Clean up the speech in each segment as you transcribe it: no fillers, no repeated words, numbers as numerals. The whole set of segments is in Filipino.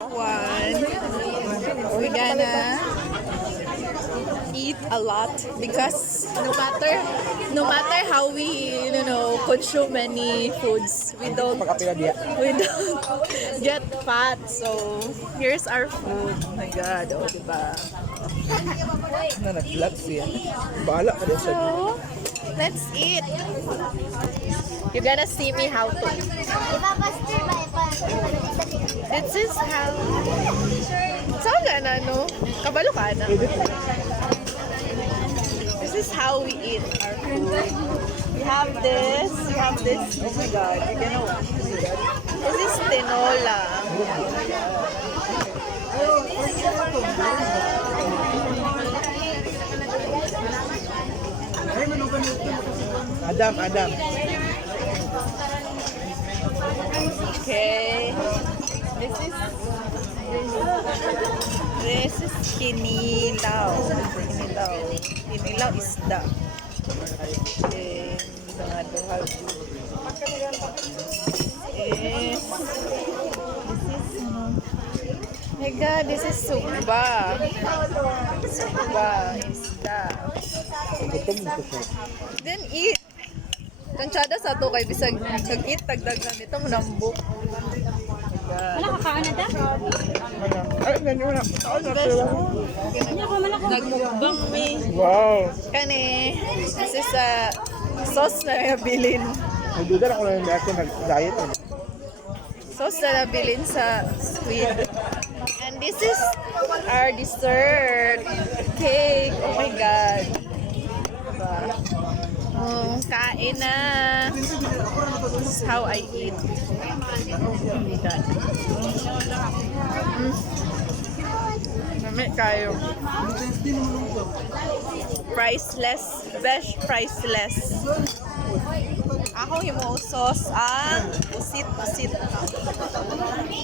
One, we're gonna eat a lot because no matter how we consume many foods, we don't get fat. So here's our food. Oh my God, oh diba? Na nag-vlog siya. Bahala ka din sa So let's eat. You're gonna see me how to eat. This is how. Saan ka na, no? Kabalo ka na. This is how we eat our food. We have this. Oh my God, you're gonna watch this. This is tinola. Adam. Okay. This is kinilaw. Kinilaw isda. Okay. Mga duhag. This my God, this is sugba. Isda. gutom mo ko siya. Then eat. Kansyada sa to kay bisag nag-eat tagdagan ito manambok. Wala ka kaan na ta? Ay, ganyan na. Nagmukbang me. Wow. Kani, this is a sauce na nabilin. Nagduda ako na yung ako nag-diet. Sauce na nabilin sa squid. And this is our dessert. Cake. Oh my God. Diba? Oh, kain na. This is how I eat. Mami kayo. Priceless. Best priceless. Ako himausos ang usit-usit.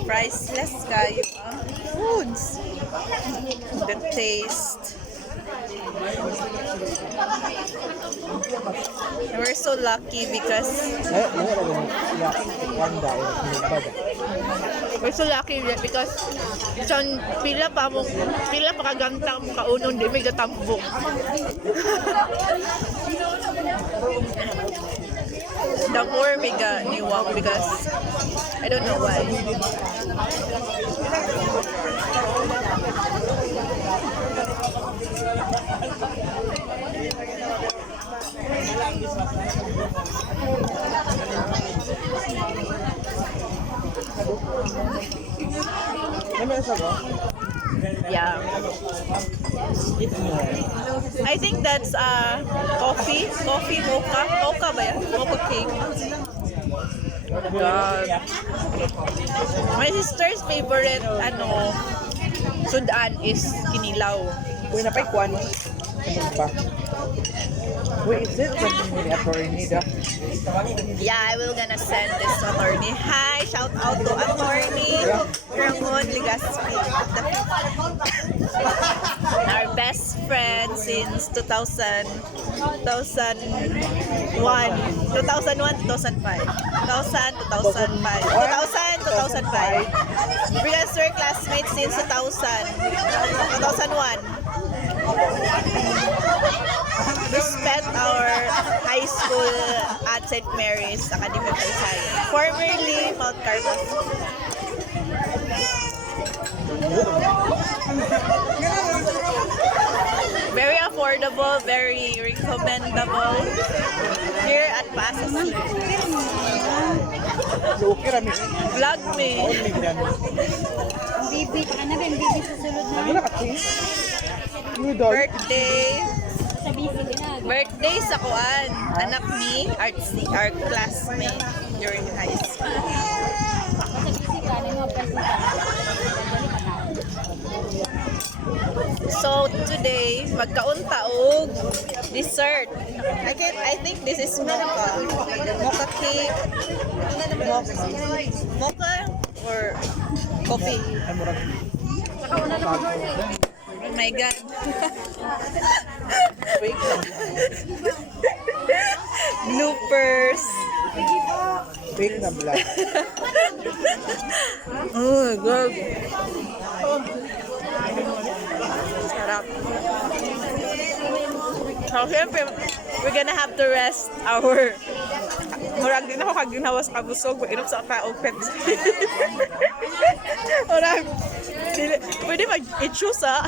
Priceless kayo ang foods. The taste. We're so lucky because isang pila pa kagantang kaunon di may gatambok. The more mega niwang because I don't know why. Yeah. I think that's coffee mocha ba yan? Mocha cake. God. My sister's favorite sudan is kinilaw. Uy, napay kwan. Ano pa? Wait, is it when attorney da? Yeah, I will gonna send this to attorney. Hi, shout out to attorney Ramon Ligaspi. Our best friend since 2001, 2005, 2005. Because we're classmates since 2001. We spent our high school at St. Mary's Academy of Science, formerly Mount Carmel. Very affordable, very recommendable here at Paasa Seafoods. Okay rami. Vlog me. Bibi, ano ba yung bibi sa sulod na? Wala ka cheese. Birthday. Sa bibi na. Birthday sa kuan. Anak ni Artsy, our classmate during high school. Sa bibi ka, ano yung present So today, magkauntaog dessert. I think this is mocha. Mocha cake. Mocha or coffee. Oh my God. Bloopers. Fake na vlog. Oh, good. Sarap. So, syempre, we're gonna have to rest our... Murag din ako kag ginawas kabusog, inom sa kaong Pepsi. Murag, pwede mag-i-choose ha.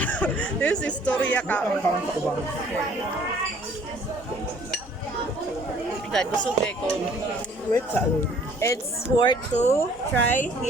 This is istorya ka. Ang kaon sa kubang. God, busog eh ko. Wait, sa ano? It's worth to try here.